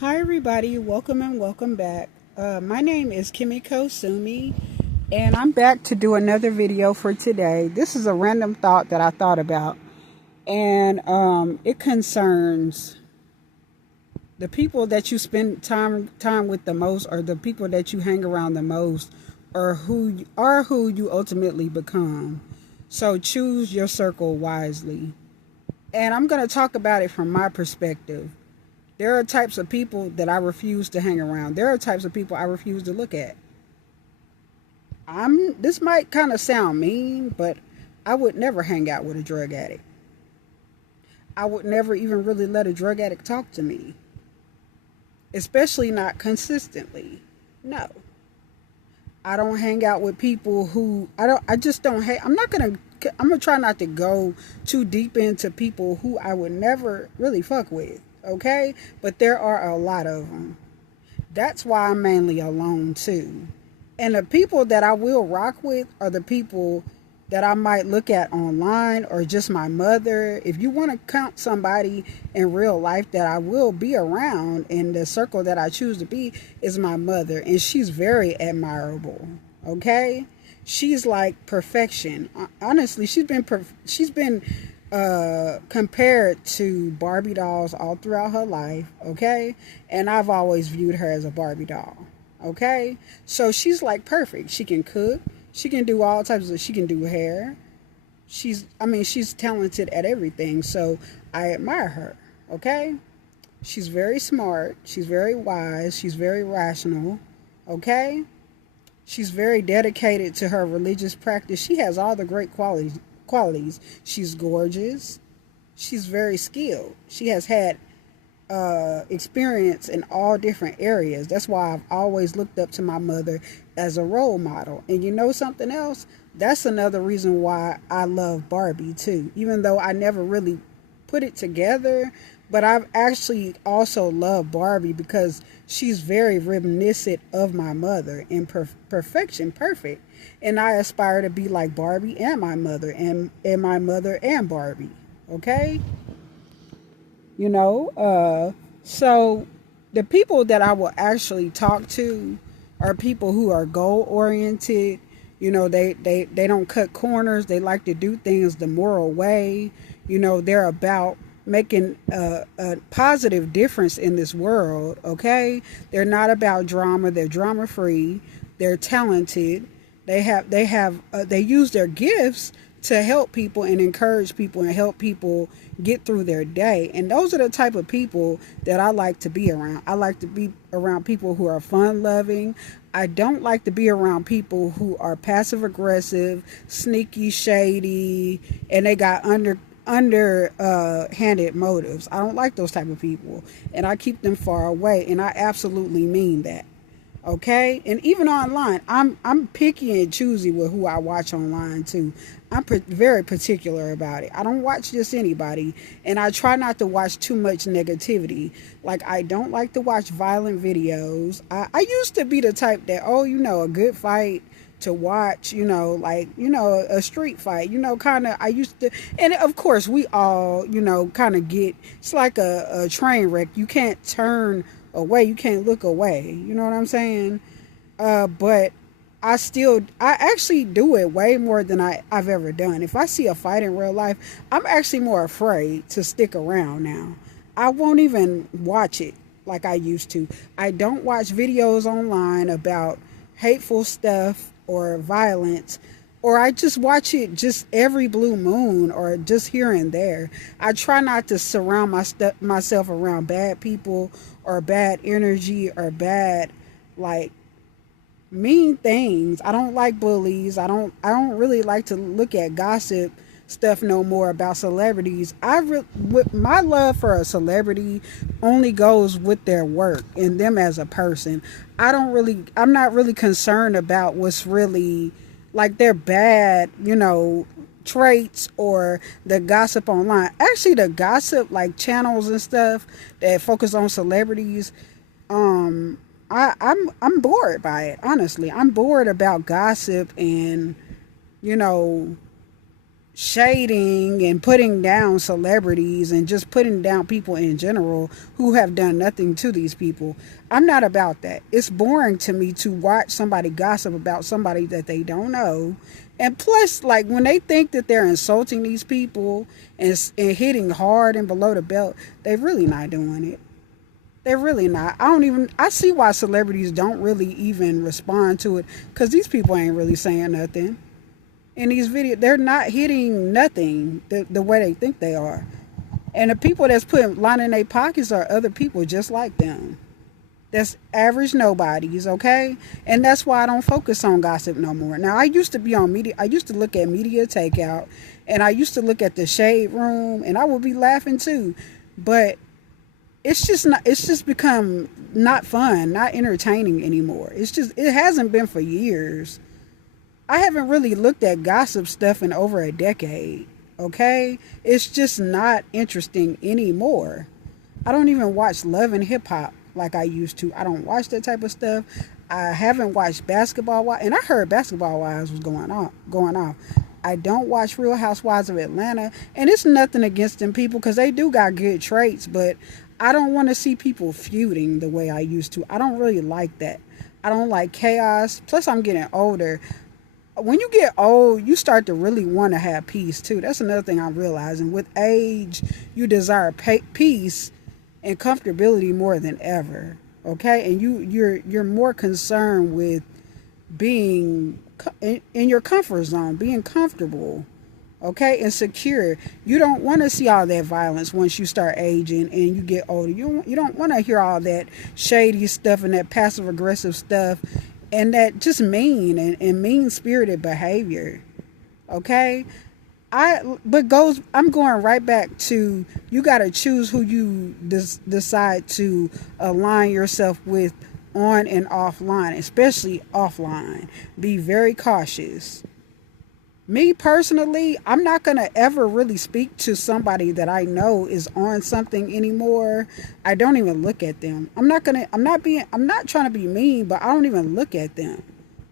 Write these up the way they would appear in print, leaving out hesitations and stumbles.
Hi, everybody. Welcome and welcome back. My name is Kimiko Sumi, and I'm back to do another video for today. This is a random thought that I thought about, and it concerns the people that you spend time with the most, or the people that you hang around the most, or who you ultimately become. So choose your circle wisely. And I'm going to talk about it from my perspective. There are types of people that I refuse to hang around. There are types of people I refuse to look at. This might kind of sound mean, but I would never hang out with a drug addict. I would never even really let a drug addict talk to me, especially not consistently. No. I don't hang out with people who I just don't hate. I'm going to try not to go too deep into people who I would never really fuck with. Okay? But there are a lot of them. That's why I'm mainly alone too. And the people that I will rock with are the people that I might look at online, or just my mother. If you want to count somebody in real life that I will be around, in the circle that I choose to be, is my mother. And she's very admirable. Okay? She's like perfection. Honestly, she's been compared to Barbie dolls all throughout her life, okay? And I've always viewed her as a Barbie doll, okay? So she's like perfect. She can cook. She can do all types of, she can do hair. She's talented at everything. So I admire her, okay? She's very smart. She's very wise. She's very rational, okay? She's very dedicated to her religious practice. She has all the great qualities. She's gorgeous. She's very skilled. She has had experience in all different areas. That's why I've always looked up to my mother as a role model. And you know something else? That's another reason why I love Barbie too. Even though I never really put it together, but I've actually also loved Barbie because she's very reminiscent of my mother in perfection, perfect. And I aspire to be like Barbie and my mother, and my mother and Barbie. Okay? You know, so the people that I will actually talk to are people who are goal oriented. You know, they don't cut corners. They like to do things the moral way. You know, they're about making a positive difference in this world. Okay, they're not about drama. They're drama free. They're talented. They use their gifts to help people and encourage people and help people get through their day. And those are the type of people that I like to be around. I like to be around people who are fun loving. I don't like to be around people who are passive aggressive, sneaky, shady, and they got handed motives. I don't like those type of people, and I keep them far away, and I absolutely mean that. Okay, and even online, I'm picky and choosy with who I watch online too. Very particular about it. I don't watch just anybody, and I try not to watch too much negativity. Like, I don't like to watch violent videos. I used to be the type that, oh, you know, a good fight to watch, you know, like, you know, a street fight, you know, kind of. I used to, and of course we all, you know, kind of get, it's like a train wreck. You can't turn away, you can't look away, you know what I'm saying? But I actually do it way more than I've ever done. If I see a fight in real life, I'm actually more afraid to stick around now. I won't even watch it like I used to. I don't watch videos online about hateful stuff or violence, or I just watch it just every blue moon, or just here and there. I try not to surround myself around bad people, or bad energy, or bad, like, mean things. I don't like bullies. I don't really like to look at gossip stuff no more about celebrities. With my love for a celebrity only goes with their work and them as a person. I'm not really concerned about what's really, like, their bad, you know, traits, or the gossip online. Actually, the gossip, like, channels and stuff that focus on celebrities, um I'm bored by it. Honestly, I'm bored about gossip and, you know, shading and putting down celebrities and just putting down people in general who have done nothing to these people. I'm not about that. It's boring to me to watch somebody gossip about somebody that they don't know. And plus, like, when they think that they're insulting these people and hitting hard and below the belt, they're really not doing it. They're really not. I see why celebrities don't really even respond to it, because these people ain't really saying nothing. In these videos, they're not hitting nothing the way they think they are. And the people that's putting lining their pockets are other people just like them. That's average nobodies, okay? And that's why I don't focus on gossip no more. Now, I used to be on media. I used to look at Media Takeout, and I used to look at the Shade Room, and I would be laughing too. But it's just become not fun, not entertaining anymore. It hasn't been for years. I haven't really looked at gossip stuff in over a decade, okay? It's just not interesting anymore. I don't even watch Love and Hip Hop like I used to. I don't watch that type of stuff. I haven't watched Basketball Wives, and I heard Basketball Wives was going off. I don't watch Real Housewives of Atlanta, and it's nothing against them people because they do got good traits, but I don't want to see people feuding the way I used to. I don't really like that. I don't like chaos. Plus, I'm getting older. When you get old, you start to really want to have peace too. That's another thing I'm realizing. With age, you desire peace and comfortability more than ever. Okay, and you're more concerned with being in your comfort zone, being comfortable, okay, and secure. You don't want to see all that violence once you start aging and you get older. You don't want to hear all that shady stuff and that passive aggressive stuff and that just mean and mean spirited behavior. Okay? I'm going right back to, you got to choose who you decide to align yourself with on and offline, especially offline. Be very cautious. Me personally, I'm not going to ever really speak to somebody that I know is on something anymore. I don't even look at them. I'm not trying to be mean, but I don't even look at them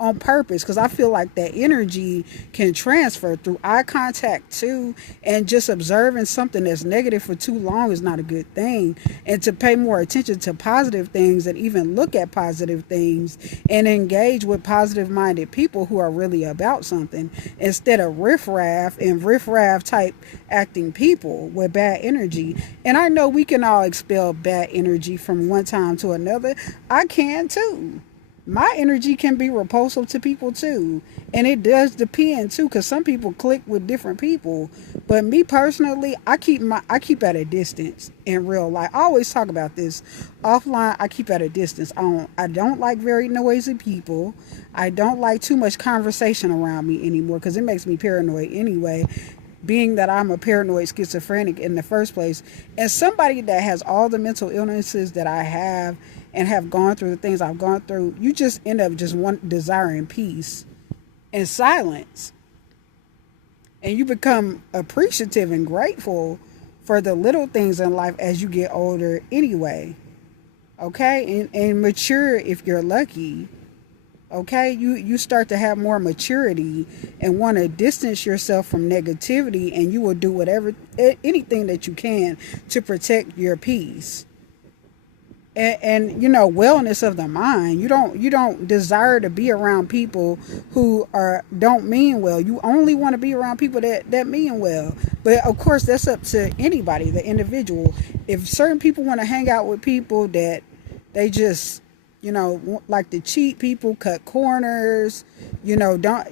on purpose because I feel like that energy can transfer through eye contact too, and just observing something that's negative for too long is not a good thing. And to pay more attention to positive things and even look at positive things and engage with positive minded people who are really about something instead of riffraff and riffraff type acting people with bad energy. And I know we can all expel bad energy from one time to another. I can too. My energy can be repulsive to people too, and it does depend too, because some people click with different people. But me personally, I keep at a distance in real life. I always talk about this offline. I keep at a distance. I don't like very noisy people. I don't like too much conversation around me anymore because it makes me paranoid anyway, being that I'm a paranoid schizophrenic in the first place, and somebody that has all the mental illnesses that I have and have gone through the things I've gone through. You just end up just desiring peace and silence, and you become appreciative and grateful for the little things in life as you get older anyway, okay, and mature if you're lucky. Okay, you start to have more maturity and want to distance yourself from negativity, and you will do anything that you can to protect your peace. And wellness of the mind. You don't desire to be around people who don't mean well. You only want to be around people that mean well. But of course, that's up to anybody, the individual. If certain people want to hang out with people that they just like to cheat people, cut corners, I'm not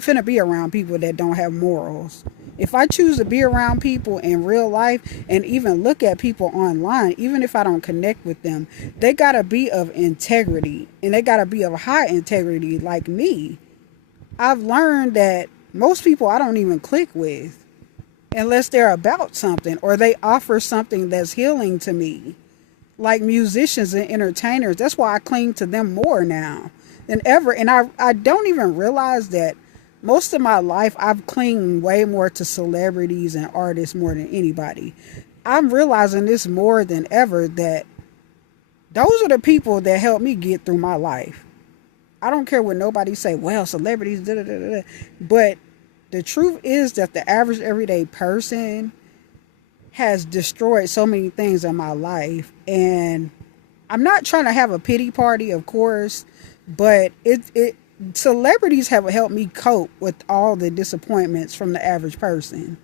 finna be around people that don't have morals. If I choose to be around people in real life and even look at people online, even if I don't connect with them, they gotta be of integrity, and they gotta be of high integrity like me. I've learned that most people I don't even click with unless they're about something or they offer something that's healing to me. Like musicians and entertainers, that's why I cling to them more now than ever. And I don't even realize that most of my life I've clinged way more to celebrities and artists more than anybody. I'm realizing this more than ever, that those are the people that help me get through my life. I don't care what nobody say, well, celebrities, da, da, da, da. But The truth is that the average everyday person has destroyed so many things in my life. And I'm not trying to have a pity party, of course, but it celebrities have helped me cope with all the disappointments from the average person.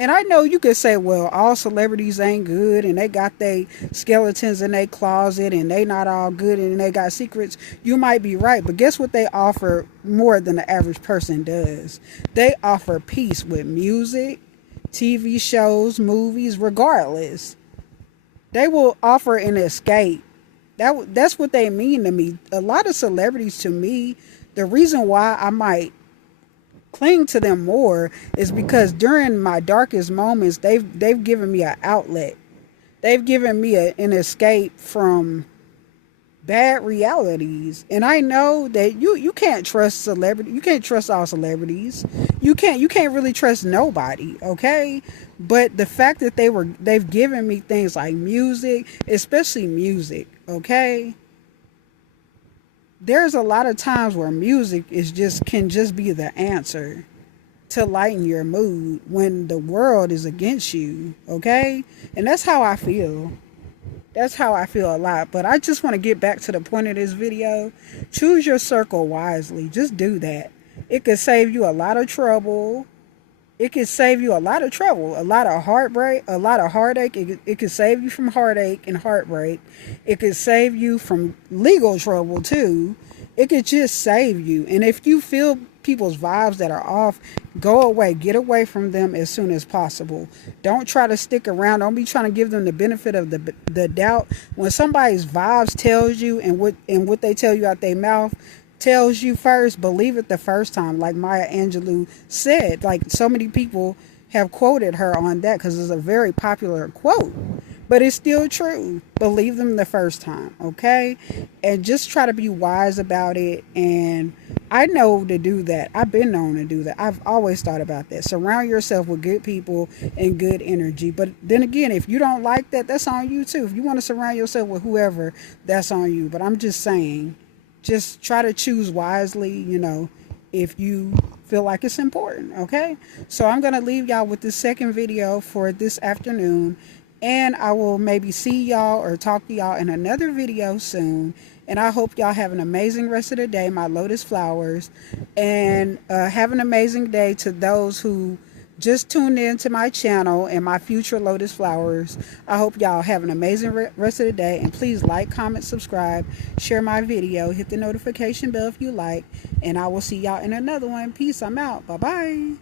And I know you could say, well, all celebrities ain't good and they got their skeletons in their closet and they not all good and they got secrets. You might be right, but guess what they offer more than the average person does? They offer peace with music, TV shows, movies, regardless. They will offer an escape. That's what they mean to me. A lot of celebrities, to me, the reason why I might cling to them more is because during my darkest moments, they've given me an outlet. They've given me an escape from bad realities. And I know that you can't trust celebrity. You can't trust all celebrities. You can't really trust nobody, okay? But the fact that they've given me things like music, especially music, okay? There's a lot of times where music can just be the answer to lighten your mood when the world is against you, okay? And that's how I feel. That's how I feel a lot. But I just want to get back to the point of this video. Choose your circle wisely. Just do that. It could save you a lot of trouble. It could save you a lot of trouble, a lot of heartbreak, a lot of heartache. It could save you from heartache and heartbreak. It could save you from legal trouble too. It could just save you. And if you feel people's vibes that are off, go away. Get away from them as soon as possible. Don't try to stick around. Don't be trying to give them the benefit of the doubt. When somebody's vibes tells you and what they tell you out their mouth tells you first, believe it the first time. Like Maya Angelou said, like so many people have quoted her on that because it's a very popular quote, but it's still true. Believe them the first time, okay? And just try to be wise about it. And I know to do that. I've been known to do that. I've always thought about that. Surround yourself with good people and good energy. But then again, if you don't like that, that's on you too. If you want to surround yourself with whoever, that's on you. But I'm just saying, just try to choose wisely, if you feel like it's important, okay? So I'm going to leave y'all with this second video for this afternoon, and I will maybe see y'all or talk to y'all in another video soon. And I hope y'all have an amazing rest of the day, my lotus flowers, and have an amazing day to those who just tuned in to my channel and my future lotus flowers. I hope y'all have an amazing rest of the day, and please like, comment, subscribe, share my video, hit the notification bell if you like, and I will see y'all in another one. Peace. I'm out. Bye bye.